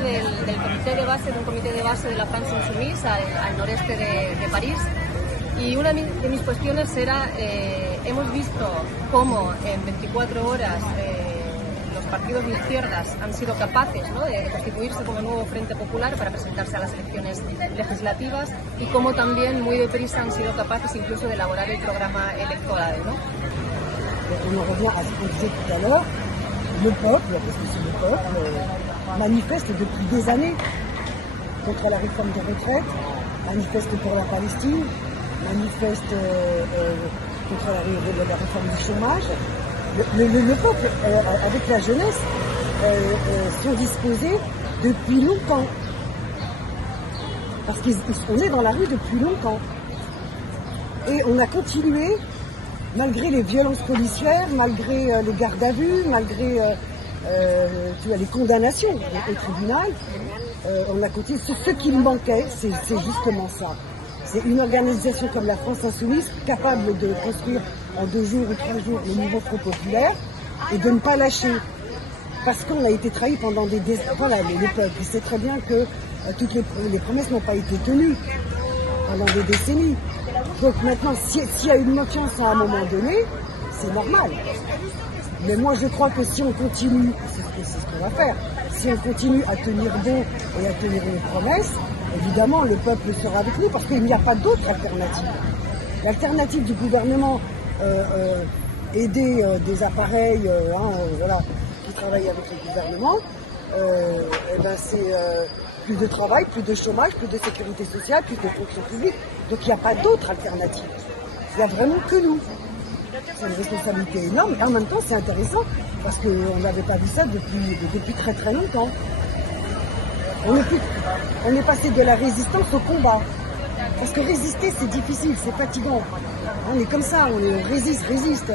del comité de base, de un comité de base de la France Insoumise al noreste de París. Y una de mis cuestiones era, hemos visto cómo en 24 horas los partidos de izquierdas han sido capaces, ¿no?, de constituirse como nuevo Frente Popular para presentarse a las elecciones legislativas, y cómo también muy deprisa han sido capaces incluso de elaborar el programa electoral, ¿no? On en revient à ce qu'on disait tout à l'heure, le peuple, parce que c'est le peuple, manifeste depuis des années contre la réforme des retraites, manifeste pour la Palestine, manifeste contre la réforme du chômage. Le peuple, avec la jeunesse, sont disposés depuis longtemps. Parce qu'on est dans la rue depuis longtemps. Et on a continué, malgré les violences policières, malgré les gardes à vue, malgré les condamnations au tribunal, on a continué. Ce qui manquait, c'est justement ça. C'est une organisation comme la France Insoumise, capable de construire en 2 jours ou 3 jours le nouveau Front Populaire et de ne pas lâcher. Parce qu'on a été trahi pendant des décennies. Voilà, le peuple, il sait très bien que toutes les promesses n'ont pas été tenues pendant des décennies. Donc maintenant, s'il y a une méfiance à un moment donné, c'est normal. Mais moi je crois que si on continue, c'est ce qu'on va faire, si on continue à tenir bon et à tenir nos promesses, évidemment le peuple sera avec nous parce qu'il n'y a pas d'autre alternative. L'alternative du gouvernement, aider des appareils qui travaillent avec le gouvernement, c'est plus de travail, plus de chômage, plus de sécurité sociale, plus de fonction publique. Donc il n'y a pas d'autre alternative. Il n'y a vraiment que nous. C'est une responsabilité énorme et en même temps c'est intéressant parce qu'on n'avait pas vu ça depuis très très longtemps. On est passé de la résistance au combat. Parce que résister c'est difficile, c'est fatigant. On est comme ça, on résiste.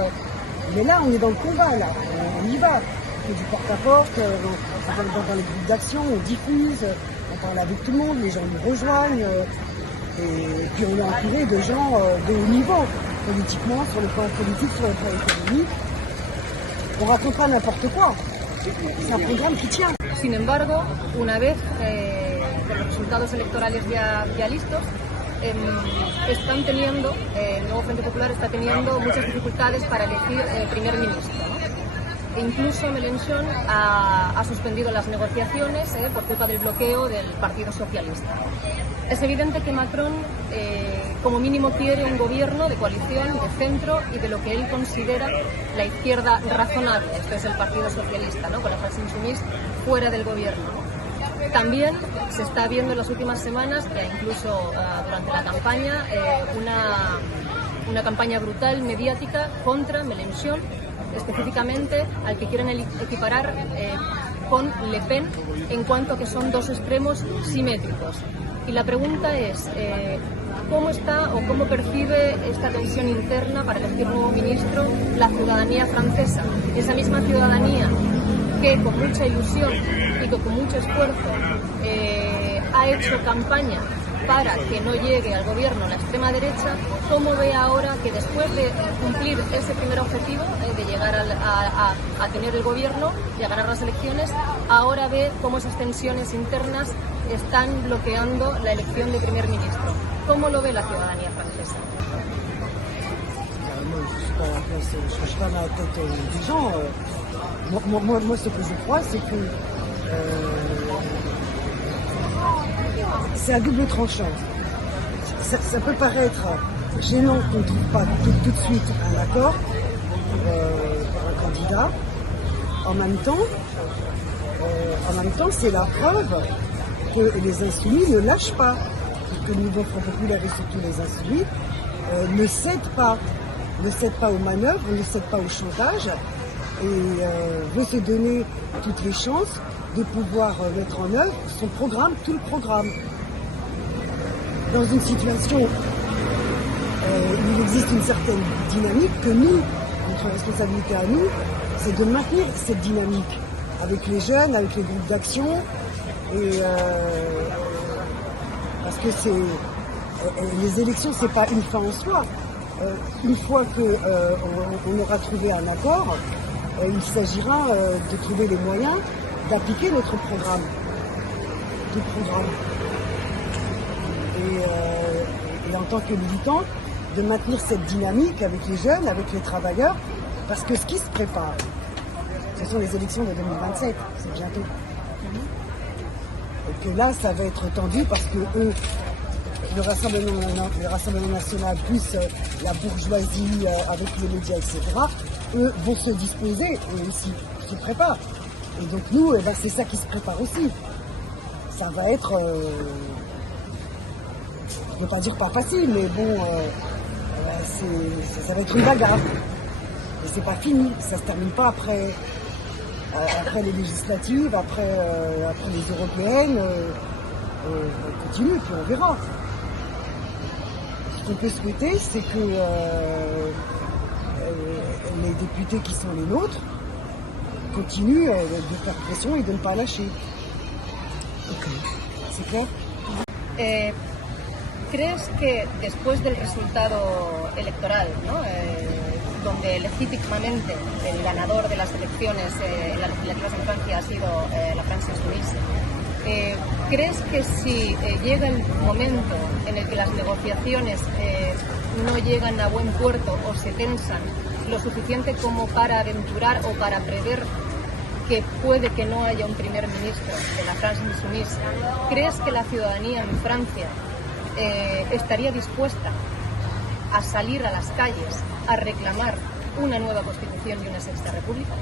Mais là on est dans le combat, là. On y va. On fait du porte-à-porte, dans les groupes d'action, on diffuse, on parle avec tout le monde, les gens nous rejoignent. Et puis on est entouré de gens de haut niveau, politiquement, sur le plan politique, sur le plan économique. On raconte pas n'importe quoi. C'est un programme qui tient. Sin embargo, una vez con los resultados electorales ya listos, el nuevo Frente Popular está teniendo muchas dificultades para elegir primer ministro, ¿no? E incluso Mélenchon ha suspendido las negociaciones por culpa del bloqueo del Partido Socialista. Es evidente que Macron, como mínimo, quiere un gobierno de coalición, de centro y de lo que él considera la izquierda razonable. Esto es el Partido Socialista, ¿no?, con la France Insoumise fuera del gobierno. También se está viendo en las últimas semanas, incluso durante la campaña, una campaña brutal mediática contra Mélenchon, específicamente al que quieren equiparar con Le Pen, en cuanto a que son dos extremos simétricos. Y la pregunta es, ¿cómo está o cómo percibe esta tensión interna para elegir nuevo ministro la ciudadanía francesa? Esa misma ciudadanía que con mucha ilusión y que con mucho esfuerzo ha hecho campaña para que no llegue al gobierno la extrema derecha, ¿cómo ve ahora que después de cumplir ese primer objetivo, de llegar a tener el gobierno y a ganar las elecciones, ahora ve cómo esas tensiones internas están bloqueando la elección de primer ministro? ¿Cómo lo ve la ciudadanía francesa? Je ne suis pas dans la tête des gens. Moi, ce que je crois, c'est que c'est à double tranchant. Ça peut paraître gênant qu'on ne trouve pas tout de suite un accord pour un candidat. En même temps, c'est la preuve que les Insoumis ne lâchent pas, que le nouveau Front Populaire et surtout les Insoumis ne cèdent pas aux manœuvres, ne cèdent pas au chantage et veut se donner toutes les chances de pouvoir mettre en œuvre son programme, tout le programme. Dans une situation où il existe une certaine dynamique que nous, notre responsabilité à nous, c'est de maintenir cette dynamique avec les jeunes, avec les groupes d'action, et parce que les élections, c'est pas une fin en soi. Une fois qu'on aura trouvé un accord, il s'agira de trouver les moyens d'appliquer notre programme. de programme. Et en tant que militant, de maintenir cette dynamique avec les jeunes, avec les travailleurs, parce que ce qui se prépare, ce sont les élections de 2027, c'est bientôt. Et que là, ça va être tendu parce que eux, le Rassemblement national plus la bourgeoisie avec les médias, etc., eux vont se disposer, eux aussi, qui préparent. Et donc nous, c'est ça qui se prépare aussi. Ça va être, je ne veux pas dire pas facile, mais bon, ça va être une bagarre. Et c'est pas fini, ça se termine pas après les législatives, après les européennes. On continue, puis on verra. Ce qu'on peut souhaiter, c'est que les députés qui sont les nôtres continuent de faire pression et de ne pas lâcher. ¿C'est clair? ¿Crees que después del resultado electoral, ¿no? Donde legítimamente el ganador de las elecciones en las legislativas en Francia ha sido la France Insoumise, ¿crees que si llega el momento en el que las negociaciones no llegan a buen puerto o se tensan lo suficiente como para aventurar o para prever que puede que no haya un primer ministro de la France Insoumise, ¿crees que la ciudadanía en Francia estaría dispuesta a salir a las calles a reclamar una nueva constitución y una sexta república?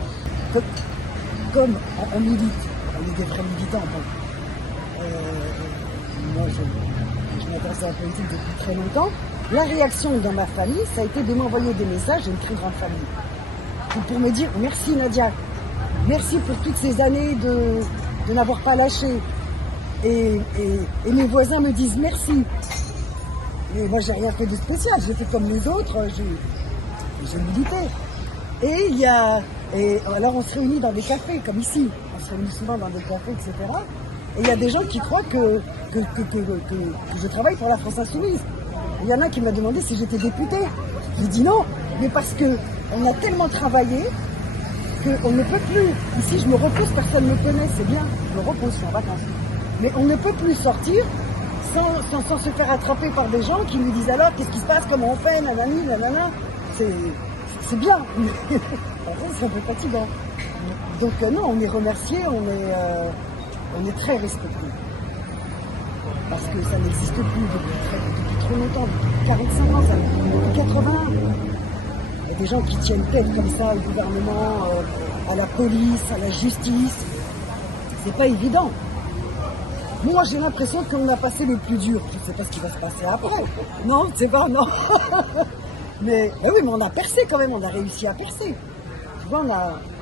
Comme on milite, on est des vrais militants. Moi, je m'intéresse à la politique depuis très longtemps. La réaction dans ma famille, ça a été de m'envoyer des messages, j'ai une très grande famille, pour me dire merci Nadia, merci pour toutes ces années de n'avoir pas lâché. Et mes voisins me disent merci. Et moi, j'ai rien fait de spécial, j'ai fait comme les autres, j'ai milité. Et alors, on se réunit dans des cafés, comme ici. On se réunit souvent dans des cafés, etc. Et il y a des gens qui croient que je travaille pour la France Insoumise. Il y en a qui m'ont demandé si j'étais députée. J'ai dit non, mais parce qu'on a tellement travaillé qu'on ne peut plus. Ici, je me repose, personne ne me connaît, c'est bien. Je me repose, je suis en vacances. Mais on ne peut plus sortir sans se faire attraper par des gens qui nous disent alors qu'est-ce qui se passe, comment on fait, nanani, nanana. C'est bien, mais c'est un peu fatigant. Donc non, on est remerciés, on est très respectés. Parce que ça n'existe plus depuis trop longtemps, depuis 45 ans, depuis 80. Il y a des gens qui tiennent tête comme ça au gouvernement, à la police, à la justice. C'est pas évident. Moi, j'ai l'impression qu'on a passé le plus dur. Je ne sais pas ce qui va se passer après. Non, c'est pas, non. Mais oui, mais on a percé quand même, on a réussi à percer. Tu vois,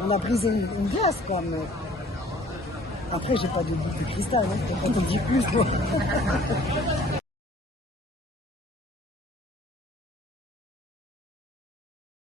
on a brisé une glace, quoi. Mais... Après, j'ai pas de boule de cristal, hein. Je peux pas t'en dire plus, quoi.